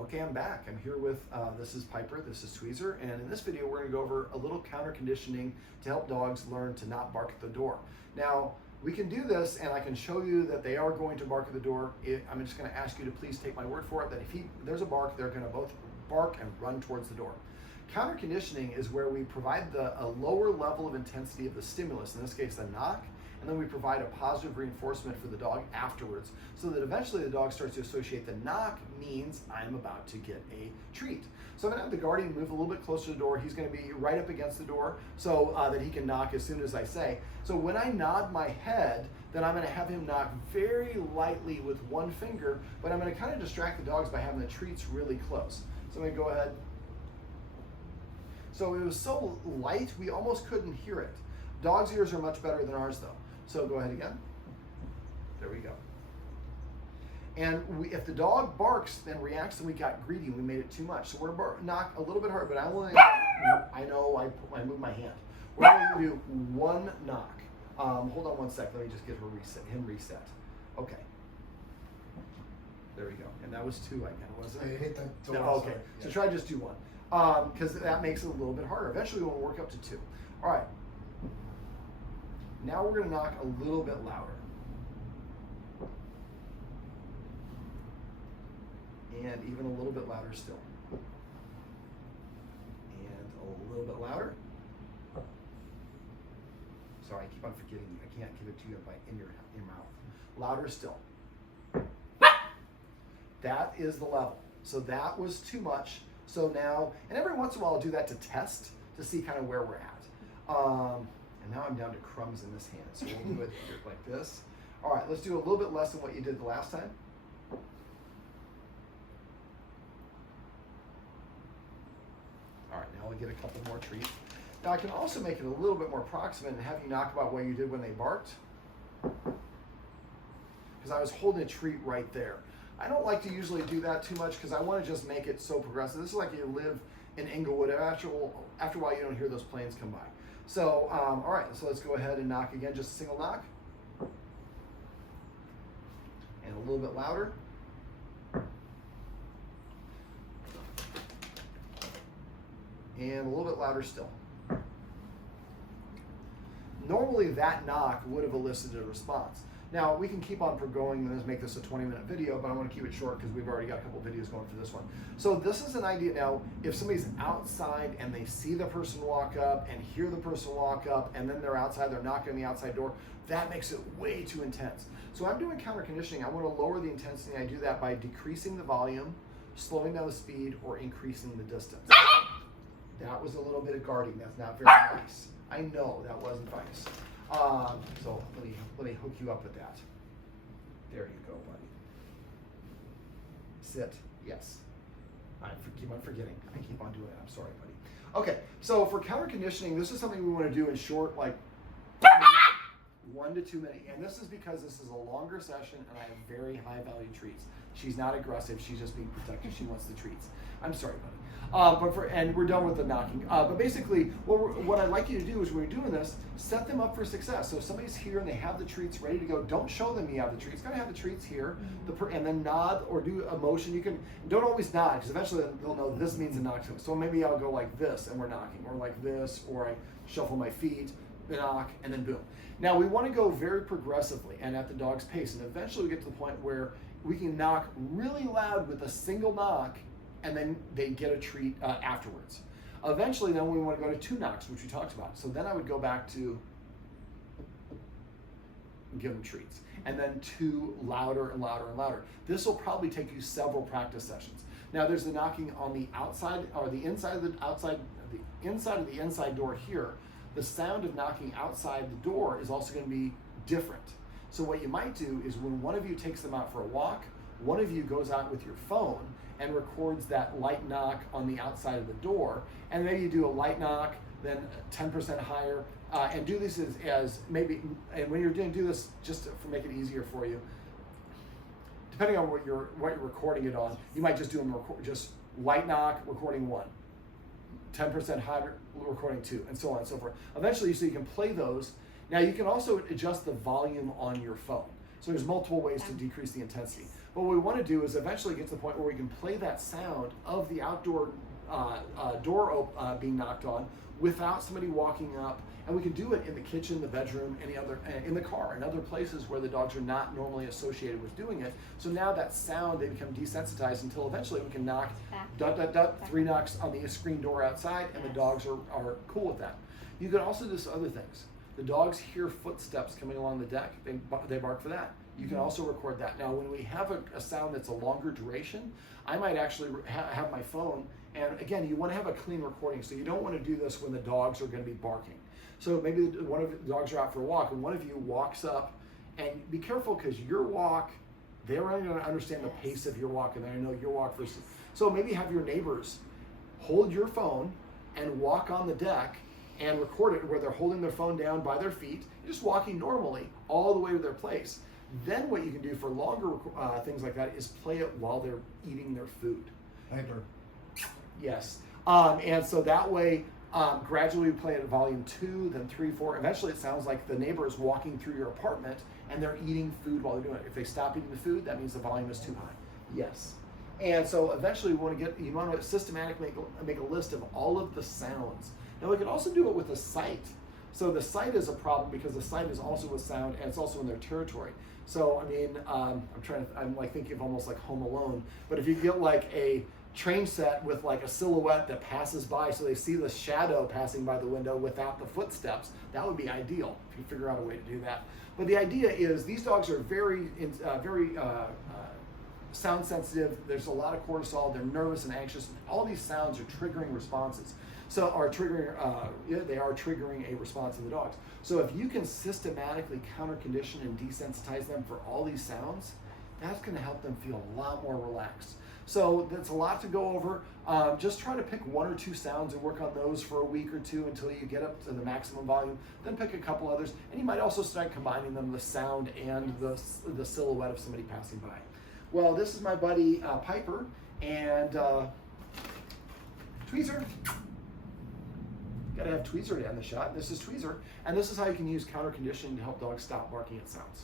Okay, I'm back. I'm here with, this is Piper, this is Tweezer, and in this video we're going to go over a little counter conditioning to help dogs learn to not bark at the door. Now, we can do this and I can show you that they are going to bark at the door. I'm just going to ask you to please take my word for it that if there's a bark, they're going to both bark and run towards the door. Counter conditioning is where we provide a lower level of intensity of the stimulus, in this case the knock, and then we provide a positive reinforcement for the dog afterwards, so that eventually the dog starts to associate the knock means I'm about to get a treat. So I'm gonna have the guardian move a little bit closer to the door. He's gonna be right up against the door so that he can knock as soon as I say. So when I nod my head, then I'm gonna have him knock very lightly with one finger, but I'm gonna kind of distract the dogs by having the treats really close. So I'm gonna go ahead. So it was so light, we almost couldn't hear it. Dogs' ears are much better than ours though. So go ahead again. There we go. And if the dog barks, then reacts, and we got greedy, we made it too much. So we're going to knock a little bit hard, but I know I move my hand. We're going to do one knock. Hold on one sec, let me just get him reset. Okay. There we go. And that was two again, wasn't it? I hit that door. No, okay, Yeah. so try just do one. Because that makes it a little bit harder. Eventually we'll work up to two. All right. Now we're going to knock a little bit louder. And even a little bit louder still. And a little bit louder. Sorry, I keep on forgetting you. I can't give it to you in your mouth. Louder still. That is the level. So that was too much. So now, and every once in a while I'll do that to test, to see kind of where we're at. And now I'm down to crumbs in this hand. So we'll do it like this. All right, let's do a little bit less than what you did the last time. All right, now we'll get a couple more treats. Now I can also make it a little bit more proximate and have you knock about what you did when they barked. Because I was holding a treat right there. I don't like to usually do that too much because I want to just make it so progressive. This is like you live in Inglewood. After a while, you don't hear those planes come by. So, all right, so let's go ahead and knock again, just a single knock. And a little bit louder. And a little bit louder still. Normally that knock would have elicited a response. Now, we can keep on going and make this a 20-minute video, but I want to keep it short because we've already got a couple videos going for this one. So this is an idea now, if somebody's outside and they see the person walk up and hear the person walk up and then they're outside, they're knocking on the outside door, that makes it way too intense. So I'm doing counter conditioning. I want to lower the intensity. I do that by decreasing the volume, slowing down the speed, or increasing the distance. That was a little bit of guarding. That's not very nice. I know that wasn't nice. So let me hook you up with that. There you go, buddy. Sit. Yes. I keep on forgetting. I keep on doing it. I'm sorry, buddy. Okay, so for counter conditioning, this is something we want to do in short, like 1 to 2 minutes. And this is because this is a longer session and I have very high value treats. She's not aggressive. She's just being protective. She wants the treats. I'm sorry, buddy. And we're done with the knocking. But basically, what I'd like you to do is when you're doing this, set them up for success. So if somebody's here and they have the treats ready to go, don't show them you have the treats. Gotta have the treats here, and then nod or do a motion. You can don't always nod because eventually they'll know this means a knock. So maybe I'll go like this and we're knocking, or like this, or I shuffle my feet, knock, and then boom. Now we want to go very progressively and at the dog's pace, and eventually we get to the point where we can knock really loud with a single knock, and then they get a treat afterwards. Eventually, then we want to go to 2 knocks, which we talked about. So then I would go back to give them treats, and then 2 louder and louder and louder. This will probably take you several practice sessions. Now there's the knocking on the outside or the inside of the inside door here. The sound of knocking outside the door is also going to be different. So what you might do is when one of you takes them out for a walk, one of you goes out with your phone and records that light knock on the outside of the door, and maybe you do a light knock, then 10% higher, and do this as maybe, and when you're doing do this, just to make it easier for you, depending on what you're recording it on, you might just do them just light knock, recording 1, 10% higher, recording 2, and so on and so forth. Eventually, so you can play those. Now you can also adjust the volume on your phone. So there's multiple ways to decrease the intensity. But what we want to do is eventually get to the point where we can play that sound of the outdoor door being knocked on without somebody walking up. And we can do it in the kitchen, the bedroom, in the car, and other places where the dogs are not normally associated with doing it. So now that sound, they become desensitized until eventually we can knock, dot, dot, dot, 3 knocks on the screen door outside, and the dogs are cool with that. You can also do some other things. The dogs hear footsteps coming along the deck. They bark for that. You can also record that. Now, when we have a sound that's a longer duration, I might actually have my phone, and again, you want to have a clean recording, so you don't want to do this when the dogs are going to be barking. So maybe one of the dogs are out for a walk, and one of you walks up, and be careful because your walk, they're going to understand the pace of your walk, and they know your walk versus. So maybe have your neighbors hold your phone and walk on the deck and record it where they're holding their phone down by their feet, just walking normally all the way to their place. Then what you can do for longer things like that is play it while they're eating their food. Piper. Yes. And so that way, gradually we play it at volume 2, then 3, 4. Eventually it sounds like the neighbor is walking through your apartment and they're eating food while they're doing it. If they stop eating the food, that means the volume is too high. Yes. And so eventually you want to systematically make a list of all of the sounds. Now we can also do it with a sight. So the sight is a problem because the sight is also a sound and it's also in their territory. So I mean, I'm like thinking of almost like Home Alone, but if you get like a train set with like a silhouette that passes by so they see the shadow passing by the window without the footsteps, that would be ideal if you figure out a way to do that. But the idea is these dogs are very sound sensitive. There's a lot of cortisol. They're nervous and anxious. All these sounds are triggering responses. They are triggering a response in the dogs. So if you can systematically counter condition and desensitize them for all these sounds, that's going to help them feel a lot more relaxed. So that's a lot to go over. Just try to pick 1 or 2 sounds and work on those for a week or 2 until you get up to the maximum volume. Then pick a couple others, and you might also start combining them, the sound and the silhouette of somebody passing by. Well, this is my buddy Piper and Tweezer. Got to have Tweezer to end the shot. This is Tweezer, and this is how you can use counter conditioning to help dogs stop barking at sounds.